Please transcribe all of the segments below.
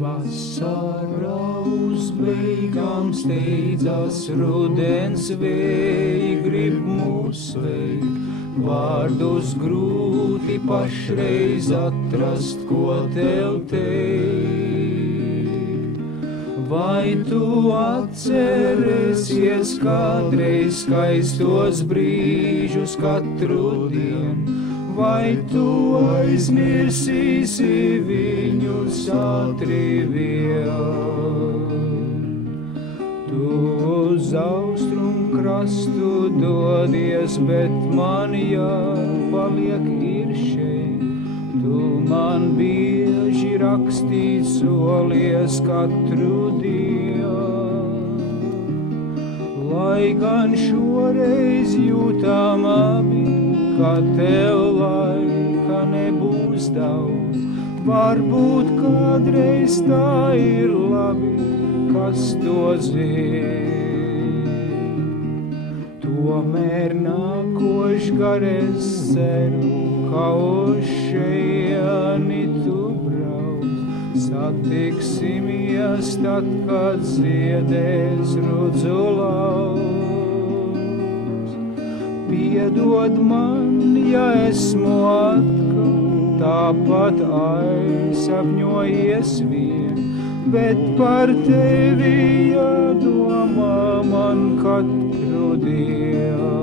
Vasarā uz beigām steidzas, rudens vēji grib mūs sveikt. Vārdus grūti pašreiz atrast, ko tev teikt. Vai tu atcerēsies kādreiz skaistos brīžus katru dienu? Vai tu aizmirsīsi viņus ātri vien? Tu uz austrumu krastu dodies, bet man jāpaliek ir šeit. Tu man bieži rakstīt solies katru dienu. Lai gan šoreiz jūtām abi, ka tev laika nebūs daudz, varbūt kādreiz tā ir labi, kas to zin. Tomēr nākošgar es ceru, ka uz šeieni tu brauc. Satiksimies tad, kad ziedēs rudzu lauks. Piedod man, ja esmu atkal tāpat aizsapņojies vien, bet par tevi jādomā man katru dienu.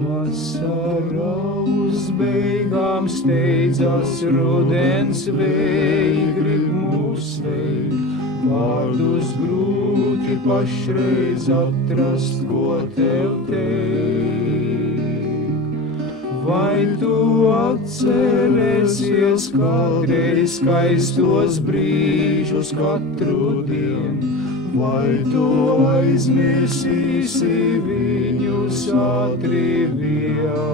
Vasarā uz beigām steidzas, rudens vēji grib mūs sveikt. Vārdus grūti pašreiz atrast, ko tev teikt. Vai tu atcerēsies kādreiz skaistos brīžus katru dienu? Vai tu aizmirsīsi viņus ātri vien?